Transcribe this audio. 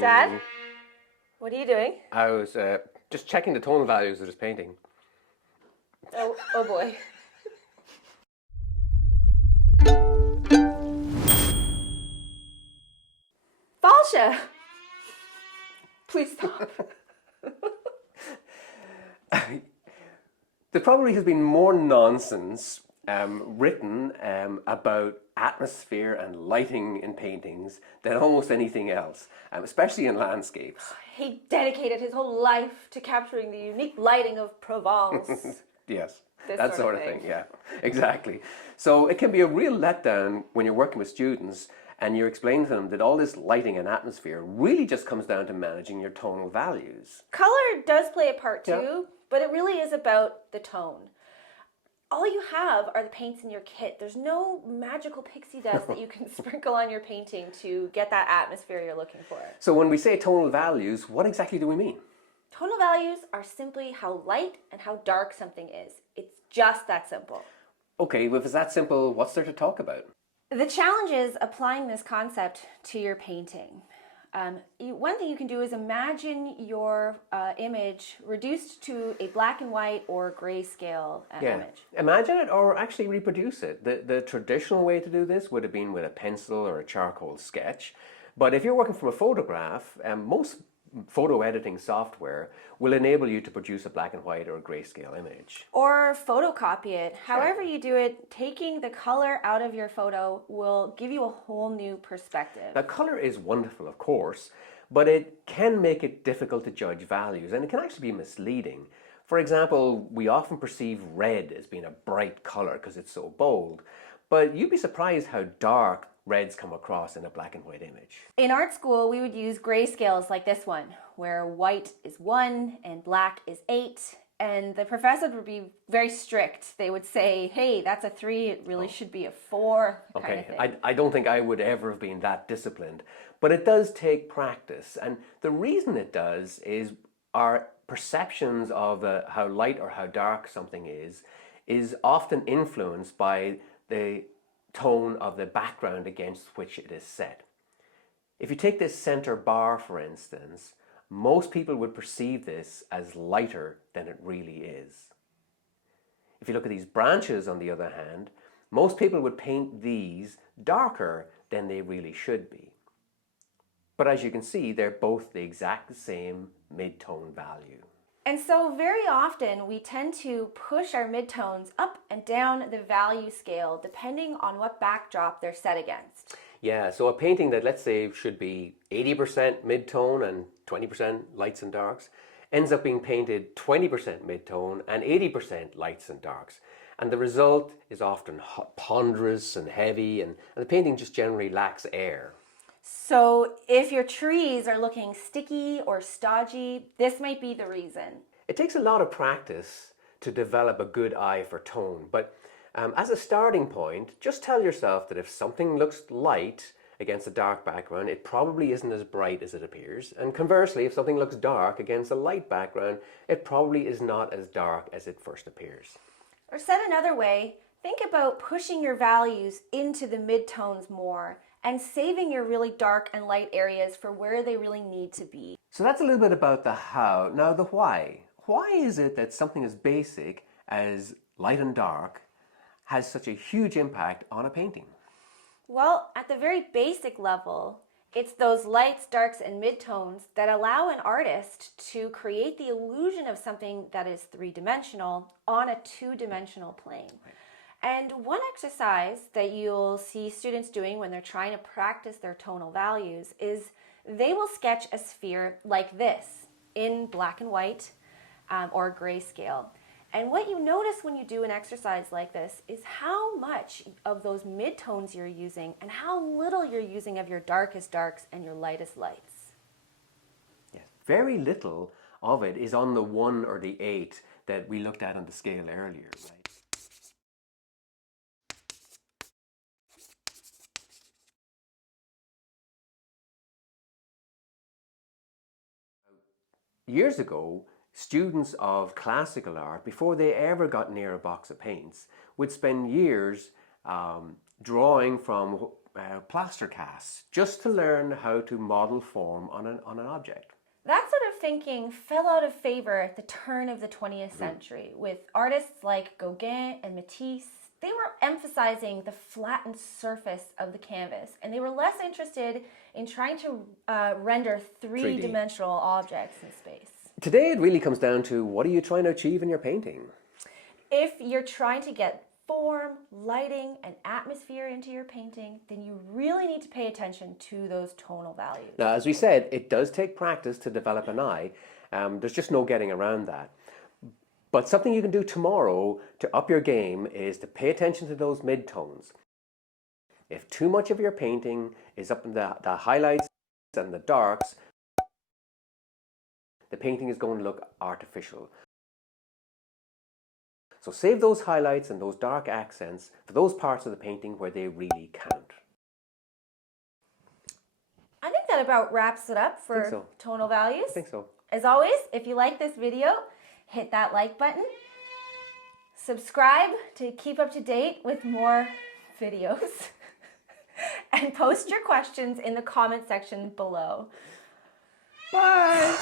Dad, Oh, what are you doing? I was just checking the tonal values of this painting. Oh boy. Falsha! Please stop. There probably has been more nonsense written about atmosphere and lighting in paintings than almost anything else, especially in landscapes. He dedicated his whole life to capturing the unique lighting of Provence. Yes, This that sort of sort of thing. thing. Yeah, exactly. So it can be a real letdown when you're working with students and you're explaining to them that all this lighting and atmosphere really just comes down to managing your tonal values. Color does play a part Yeah. too, but it really is about the tone. All you have are the paints in your kit. There's no magical pixie dust that you can sprinkle on your painting to get that atmosphere you're looking for. So when we say tonal values, what exactly do we mean? Tonal values are simply how light and how dark something is. It's just that simple. Okay, well, if it's that simple, what's there to talk about? The challenge is applying this concept to your painting. One thing you can do is imagine your image reduced to a black and white or grayscale image. Imagine it or actually reproduce it. The traditional way to do this would have been with a pencil or a charcoal sketch. But if you're working from a photograph, most photo editing software will enable you to produce a black and white or a grayscale image. Or photocopy it. However you do it, taking the color out of your photo will give you a whole new perspective. Now, color is wonderful, of course, but it can make it difficult to judge values, and it can actually be misleading. For example, we often perceive red as being a bright color because it's so bold, but you'd be surprised how dark reds come across in a black and white image. In art school, we would use grayscales like this one, where white is 1 and black is 8. And the professor would be very strict. They would say, hey, that's a 3, it really should be a 4, kind of thing. I don't think I would ever have been that disciplined, but it does take practice. And the reason it does is our perceptions of how light or how dark something is often influenced by the tone of the background against which it is set. If you take this center bar, for instance, most people would perceive this as lighter than it really is. If you look at these branches, on the other hand, most people would paint these darker than they really should be. But as you can see, they're both the exact same mid-tone value. And so very often we tend to push our midtones up and down the value scale depending on what backdrop they're set against. Yeah, so a painting that, let's say, should be 80% mid-tone and 20% lights and darks ends up being painted 20% mid-tone and 80% lights and darks. And the result is often ponderous and heavy, and the painting just generally lacks air. So if your trees are looking sticky or stodgy, this might be the reason. It takes a lot of practice to develop a good eye for tone, but as a starting point, just tell yourself that if something looks light against a dark background, it probably isn't as bright as it appears. And conversely, if something looks dark against a light background, it probably is not as dark as it first appears. Or said another way, think about pushing your values into the midtones more and saving your really dark and light areas for where they really need to be. So that's a little bit about the how. Now the why. Why is it that something as basic as light and dark has such a huge impact on a painting? Well, at the very basic level, it's those lights, darks, and midtones that allow an artist to create the illusion of something that is three-dimensional on a two-dimensional plane. And one exercise that you'll see students doing when they're trying to practice their tonal values is they will sketch a sphere like this in black and white or grayscale. And what you notice when you do an exercise like this is how much of those midtones you're using and how little you're using of your darkest darks and your lightest lights. Yes. Very little of it is on the 1 or the 8 that we looked at on the scale earlier, right? Years ago, students of classical art, before they ever got near a box of paints, would spend years drawing from plaster casts just to learn how to model form on an object. That sort of thinking fell out of favor at the turn of the 20th century with artists like Gauguin and Matisse. They were emphasizing the flattened surface of the canvas, and they were less interested in trying to render three-dimensional objects in space. Today it really comes down to, what are you trying to achieve in your painting? If you're trying to get form, lighting, and atmosphere into your painting, then you really need to pay attention to those tonal values. Now, as we said, it does take practice to develop an eye. There's just no getting around that. But something you can do tomorrow to up your game is to pay attention to those midtones. If too much of your painting is up in the highlights and the darks, the painting is going to look artificial. So save those highlights and those dark accents for those parts of the painting where they really count. I think that about wraps it up for tonal values. I think so. As always, if you like this video, hit that like button. Subscribe to keep up to date with more videos. And post your questions in the comment section below. Bye!